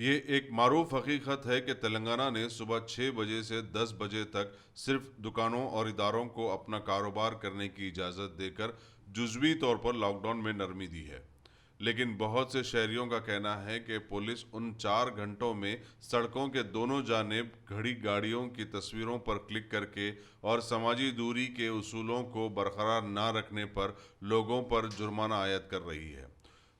ये एक मारूफ हकीकत है कि तेलंगाना ने सुबह 6 बजे से 10 बजे तक सिर्फ दुकानों और इदारों को अपना कारोबार करने की इजाज़त देकर जुज़वी तौर पर लॉकडाउन में नरमी दी है। लेकिन बहुत से शहरियों का कहना है कि पुलिस उन 4 घंटों में सड़कों के दोनों जानिब खड़ी गाड़ियों की तस्वीरों पर क्लिक करके और समाजी दूरी के उसूलों को बरकरार ना रखने पर लोगों पर जुर्माना आयद कर रही है।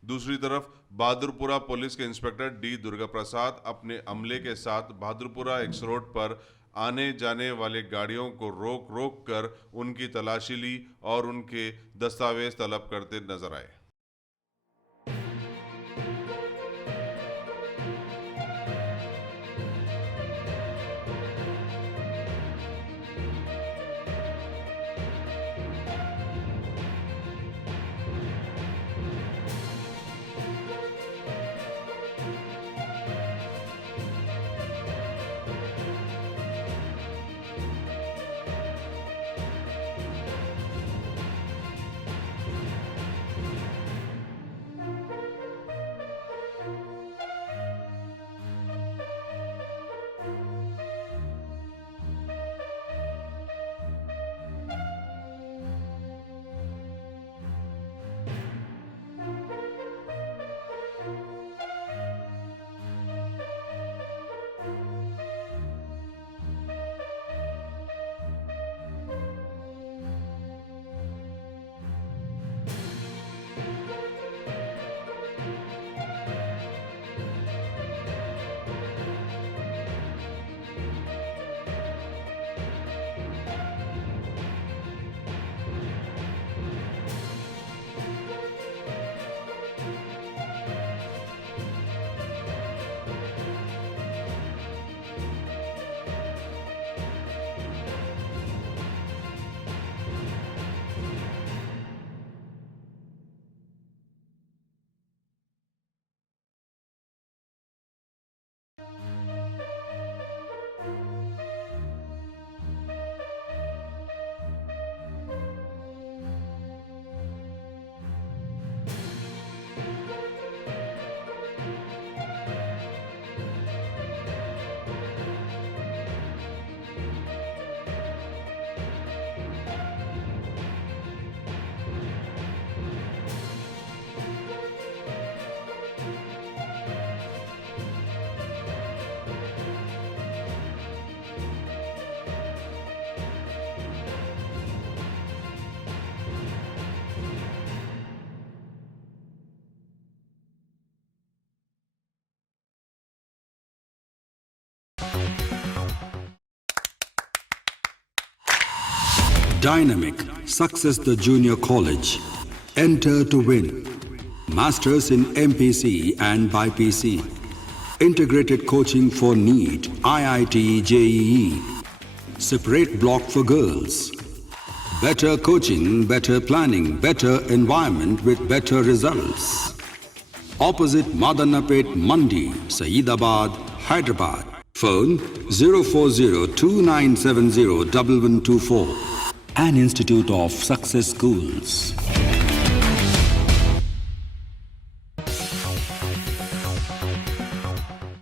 दूसरी तरफ बहादुरपुरा पुलिस के इंस्पेक्टर डी दुर्गा प्रसाद अपने अमले के साथ बहादुरपुरा एक्स रोड पर आने जाने वाले गाड़ियों को रोक रोक कर उनकी तलाशी ली और उनके दस्तावेज तलब करते नजर आए। Dynamic Success the Junior College. Enter to win. Masters in MPC and BPC. Integrated coaching for NEET, IIT, JEE. Separate block for girls. Better coaching, better planning, better environment with better results. Opposite Madanapet Mandi, Saeedabad, Hyderabad. Phone 04029701124. An Institute of Success Schools.